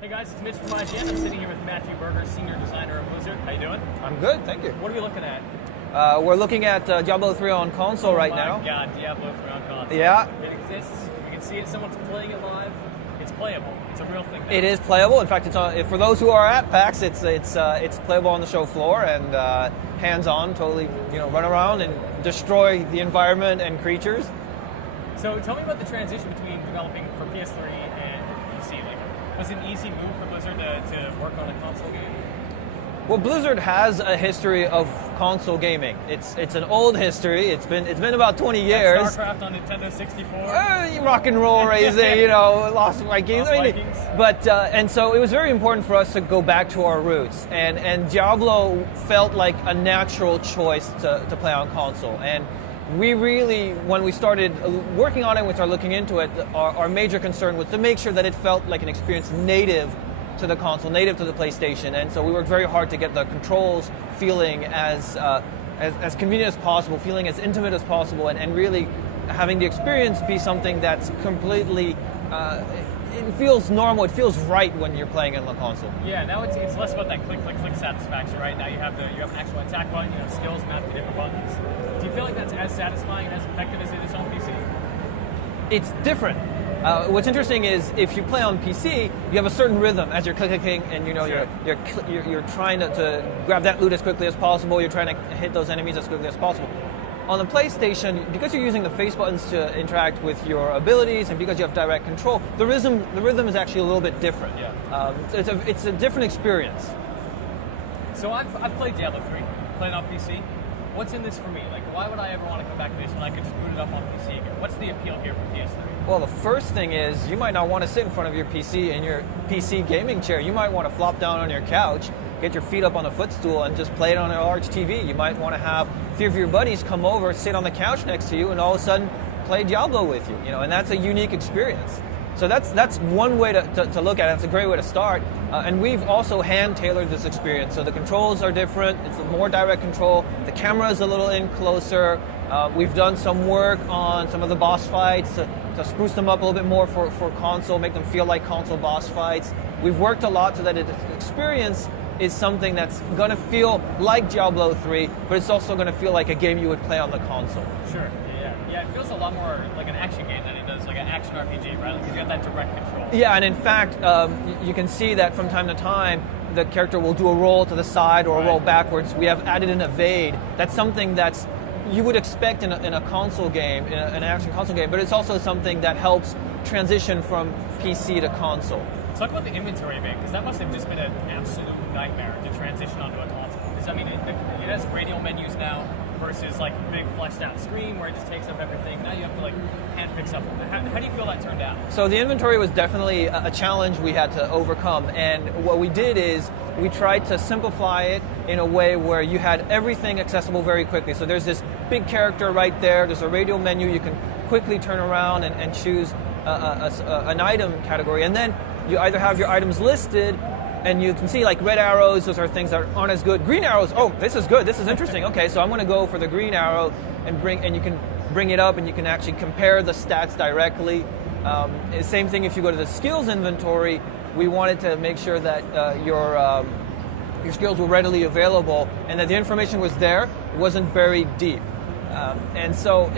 Hey guys, it's Mitch from IGN. I'm sitting here with Matthew Berger, Senior Designer at Blizzard. How you doing? I'm good, thank you. What are we looking at? We're looking at Diablo 3 on console right now. Oh my god, Diablo 3 on console. Yeah. It exists. You can see it. Someone's playing it live. It's playable. It's a real thing now. It is playable. In fact, it's on, for those who are at PAX, it's playable on the show floor and hands-on. Totally, run around and destroy the environment and creatures. So tell me about the transition between developing for PS3 and PC. Was it an easy move for Blizzard to work on a console game? Well, Blizzard has a history of console gaming. It's an old history. It's been about 20 years. StarCraft on Nintendo 64. Rock and roll racing, Lost Vikings. Vikings. But and so it was very important for us to go back to our roots, and Diablo felt like a natural choice to play on console. And we really, when we started working on it, we started looking into it, our major concern was to make sure that it felt like an experience native to the console, native to the PlayStation. And so we worked very hard to get the controls feeling as convenient as possible, feeling as intimate as possible, and really having the experience be something that's completely, it feels normal, it feels right when you're playing it on the console. Yeah, now it's less about that click satisfaction, right? Now you have an actual attack button, skills mapped to different buttons. Do you feel like that's as satisfying and as effective as it is on PC? It's different. What's interesting is if you play on PC, you have a certain rhythm as you're clicking, and Sure. you're trying to grab that loot as quickly as possible. You're trying to hit those enemies as quickly as possible. On the PlayStation, because you're using the face buttons to interact with your abilities, and because you have direct control, the rhythm is actually a little bit different. Yeah. It's a different experience. So I've played Diablo 3, played on PC. What's in this for me? Why would I ever want to come back to this when I could just boot it up on PC again? What's the appeal here for PS3? Well, the first thing is you might not want to sit in front of your PC in your PC gaming chair. You might want to flop down on your couch, get your feet up on a footstool, and just play it on a large TV. You might want to have a few of your buddies come over, sit on the couch next to you, and all of a sudden play Diablo with you. And that's a unique experience. So that's one way to look at it. It's a great way to start. And we've also hand-tailored this experience. So the controls are different. It's more direct control. The camera is a little in closer. We've done some work on some of the boss fights to spruce them up a little bit more for console, make them feel like console boss fights. We've worked a lot so that the experience is something that's going to feel like Diablo 3, but it's also going to feel like a game you would play on the console. Sure. Yeah, it feels a lot more like an action game than it does like an action RPG, right? Because you have that direct control. Yeah, and in fact, you can see that from time to time, the character will do a roll to the side or a roll backwards. We have added in evade. That's something that's you would expect in a console game, in an action console game, but it's also something that helps transition from PC to console. Talk about the inventory a bit, because that must have just been an absolute nightmare to transition onto a console. Because it has radial menus now versus a big fleshed out screen where it just takes up everything. Now you have to hand fix up. How do you feel that turned out? So the inventory was definitely a challenge we had to overcome, and what we did is we tried to simplify it in a way where you had everything accessible very quickly. So there's this big character right there, there's a radial menu, you can quickly turn around and choose an item category, and then you either have your items listed, and you can see red arrows, those are things that aren't as good. Green arrows, oh, this is good, this is interesting. Okay, so I'm going to go for the green arrow and you can bring it up and you can actually compare the stats directly. Same thing if you go to the skills inventory, we wanted to make sure that your skills were readily available and that the information was there, it wasn't buried deep. And so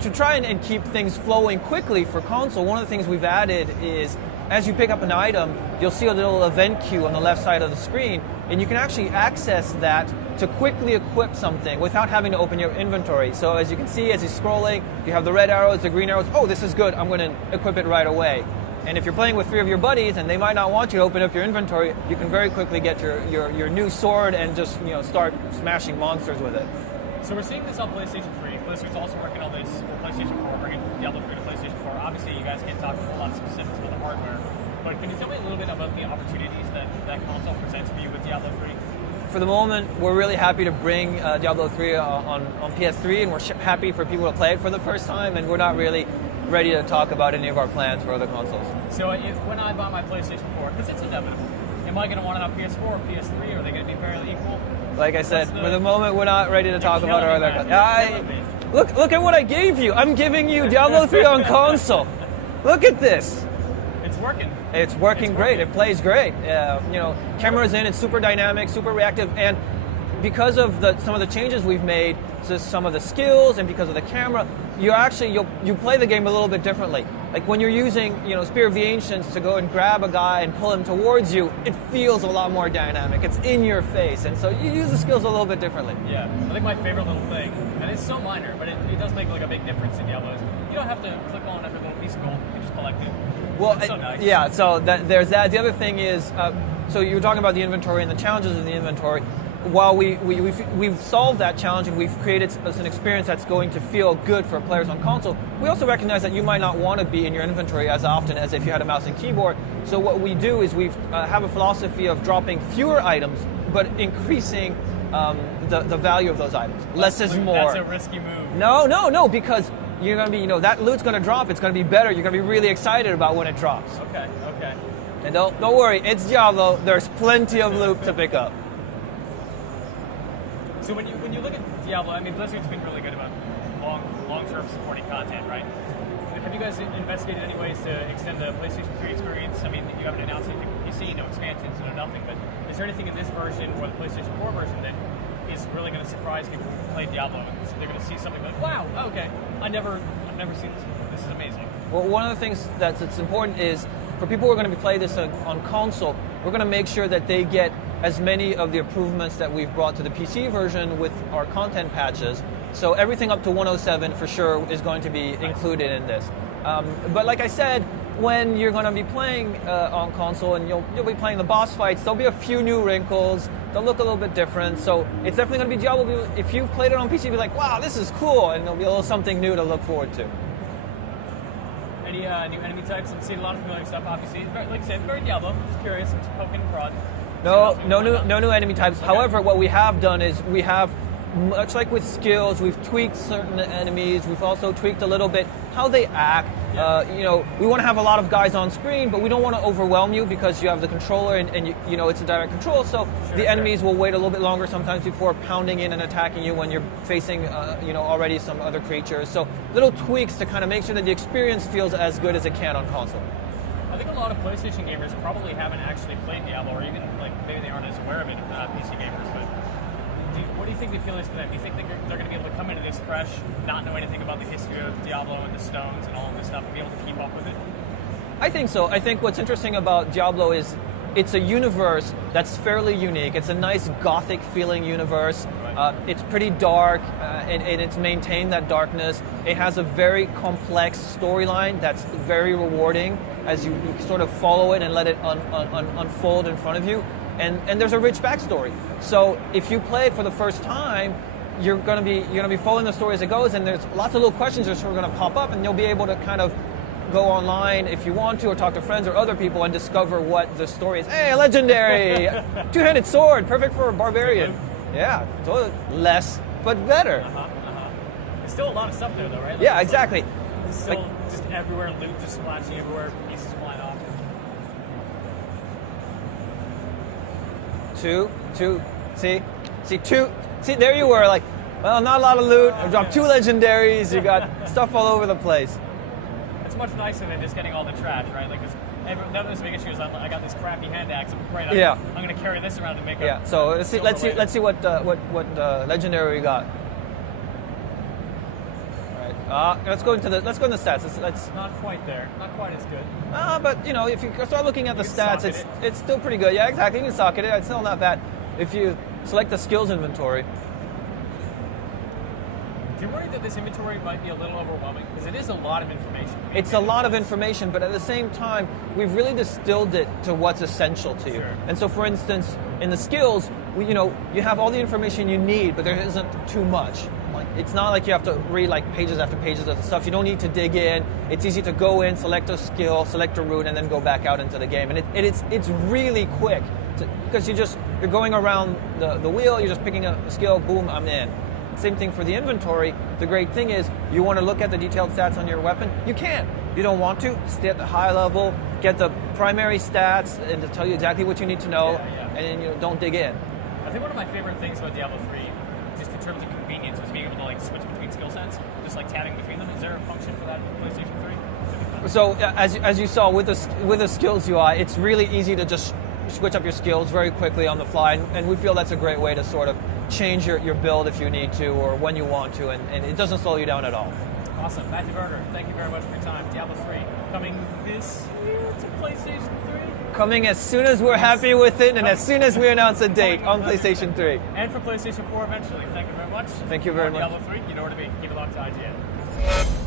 to try and keep things flowing quickly for console, one of the things we've added is as you pick up an item, you'll see a little event queue on the left side of the screen, and you can actually access that to quickly equip something without having to open your inventory. So as you can see, as you're scrolling, you have the red arrows, the green arrows. Oh, this is good. I'm going to equip it right away. And if you're playing with 3 of your buddies and they might not want you to open up your inventory, you can very quickly get your new sword and just start smashing monsters with it. So we're seeing this on PlayStation 3. Blizzard's also working on this for PlayStation 4, bringing Diablo 3 to PlayStation 4. Obviously, you guys can't talk a lot of specifics about the hardware, but can you tell me a little bit about the opportunities that console presents for you with Diablo 3? For the moment, we're really happy to bring Diablo 3 on PS3, and we're happy for people to play it for the first time, and we're not really ready to talk about any of our plans for other consoles. So when I buy my PlayStation 4, because it's inevitable, am I going to want it on PS4 or PS3? Are they going to be fairly equal? Like I said, for the moment, we're not ready to talk about our other. Look at what I gave you. I'm giving you Diablo 3 on console. Look at this. It's working. It's working great. It plays great. You know, camera's in. It's super dynamic, super reactive, and because of some of the changes we've made to some of the skills, and because of the camera, you play the game a little bit differently. Like when you're using, you know, Spear of the Ancients to go and grab a guy and pull him towards you, it feels a lot more dynamic. It's in your face, and so you use the skills a little bit differently. Yeah, I think my favorite little thing, and it's so minor, but it does make like a big difference in Diablo. You don't have to click on every little piece of gold; you just collect it. Well, it's so nice. Yeah. So there's that. The other thing is, so you were talking about the inventory and the challenges in the inventory. While we've solved that challenge and we've created an experience that's going to feel good for players on console, we also recognize that you might not want to be in your inventory as often as if you had a mouse and keyboard. So what we do is we have a philosophy of dropping fewer items, but increasing the value of those items. Less is more. That's a risky move. No, because you're going to be, you know, that loot's going to drop. It's going to be better. You're going to be really excited about when it drops. Okay. And don't worry, it's Diablo. There's plenty of loot to pick up. So when you look at Diablo, I mean, Blizzard's been really good about long-term supporting content, right? Have you guys investigated any ways to extend the PlayStation 3 experience? I mean, you haven't announced anything for PC, no expansions, no nothing, but is there anything in this version or the PlayStation 4 version that is really going to surprise people who play Diablo? And so they're going to see something like, wow, okay, I've never seen this before. This is amazing. Well, one of the things that's important is for people who are going to be playing this on console, we're going to make sure that they get as many of the improvements that we've brought to the PC version with our content patches. So everything up to 107 for sure is going to be included in this. But like I said, when you're going to be playing on console and you'll be playing the boss fights, there'll be a few new wrinkles. They'll look a little bit different. So it's definitely going to be Diablo. If you've played it on PC, you'll be like, wow, this is cool. And there'll be a little something new to look forward to. Any new enemy types? I've seen a lot of familiar stuff, obviously. Like I said, very Diablo. Just curious. It's poking and prod. No new enemy types. Okay. However, what we have done is we have, much like with skills, we've tweaked certain enemies. We've also tweaked a little bit how they act. Yeah. You know, we want to have a lot of guys on screen, but we don't want to overwhelm you because you have the controller and you know it's a direct control. So the enemies will wait a little bit longer sometimes before pounding in and attacking you when you're facing you know, already some other creatures. So little tweaks to kind of make sure that the experience feels as good as it can on console. I think a lot of PlayStation gamers probably haven't actually played Diablo, or even like maybe they aren't as aware of it if they're not PC gamers. But what do you think the appeal is to them? Do you think they're going to be able to come into this fresh, not know anything about the history of Diablo and the stones and all of this stuff, and be able to keep up with it? I think so. I think what's interesting about Diablo is it's a universe that's fairly unique. It's a nice gothic feeling universe. Right. It's pretty dark, and it's maintained that darkness. It has a very complex storyline that's very rewarding as you sort of follow it and let it unfold in front of you. And there's a rich backstory. So if you play it for the first time, you're gonna be following the story as it goes, and there's lots of little questions that are sort of gonna pop up, and you'll be able to kind of go online if you want to, or talk to friends or other people and discover what the story is. Hey, a legendary two-handed sword, perfect for a barbarian. Yeah, totally. Less but better. There's still a lot of stuff there, though, right? Like, yeah, exactly. It's still just everywhere, loot just splashing everywhere, pieces flying off. See, there you were, like, well, not a lot of loot. I dropped 2 legendaries. You got stuff all over the place. It's much nicer than just getting all the trash, right? Like, that was the big issue. Is I got this crappy hand axe. I'm going to carry this around to make. Yeah. So let's see what legendary we got. All right. Let's go into the stats. Let's not quite there. Not quite as good. But you know, if you start looking at the stats, it's still pretty good. Yeah, exactly. You can socket it. It's still not bad. If you select the skills inventory. Do you worry that this inventory might be a little overwhelming? Because it is a lot of information. It's a lot of information, but at the same time, we've really distilled it to what's essential to you. Sure. And so, for instance, in the skills, you have all the information you need, but there isn't too much. Like, it's not like you have to read like pages after pages of the stuff. You don't need to dig in. It's easy to go in, select a skill, select a route, and then go back out into the game. And it's really quick because you're going around the wheel. You're just picking a skill. Boom, I'm in. Same thing for the inventory. The great thing is you want to look at the detailed stats on your weapon. You can. You don't want to. Stay at the high level. Get the primary stats and to tell you exactly what you need to know. And then don't dig in. I think one of my favorite things about Diablo 3, just in terms of convenience, was being able to like switch between skill sets, just like tabbing between them. Is there a function for that in PlayStation 3? So as you saw with the skills UI, it's really easy to just switch up your skills very quickly on the fly, and we feel that's a great way to sort of change your build if you need to or when you want to, and it doesn't slow you down at all. Awesome. Matthew Berger, thank you very much for your time. Diablo 3 coming this year to PlayStation 3? Coming as soon as we're happy with it and as soon as we announce a date on PlayStation 3. And for PlayStation 4 eventually. Thank you very much. Thank you very much. Diablo 3, you know where to be. Keep it locked to IGN.